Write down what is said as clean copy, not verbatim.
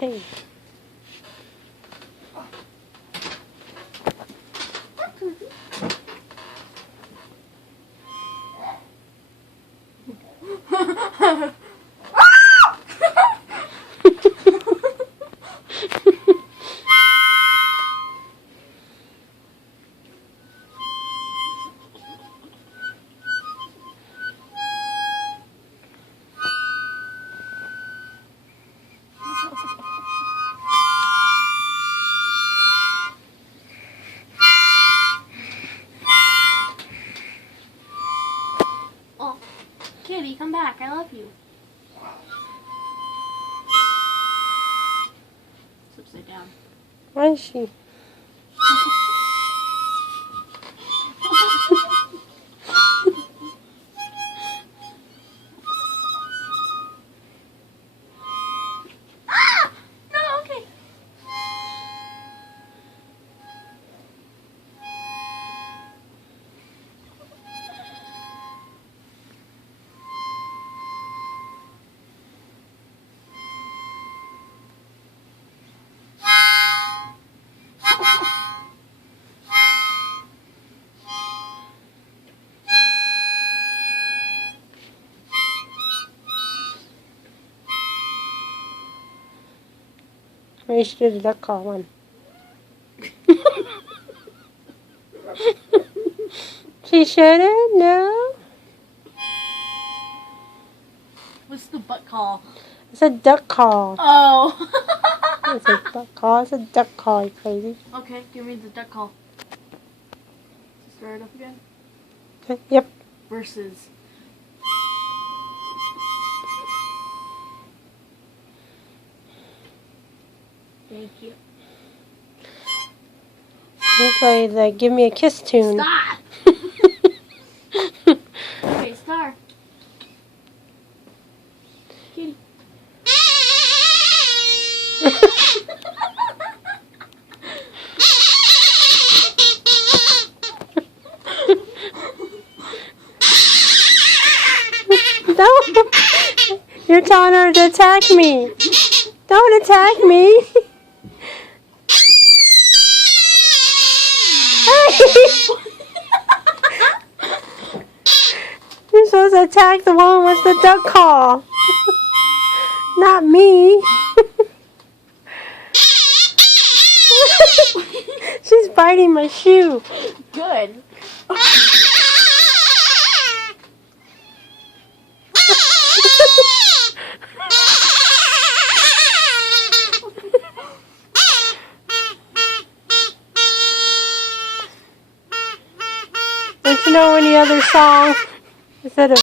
Hey. Oh, Kitty, come back. I love you. It's upside down. Why is she? Ah! No, okay. Maybe she did a duck call one. She shouldn't? No? What's the butt call? It's a duck call. Oh. It's a butt call. It's a duck call, you crazy. Okay, give me the duck call. Start it up again. Okay, yep. Versus. Thank you. You play the Give Me a Kiss tune. Stop! Okay, star. Kitty. Don't. You're telling her to attack me. Don't attack me. You're supposed to attack the one with the duck call. Not me. She's biting my shoe. Good. Don't you know any other song instead of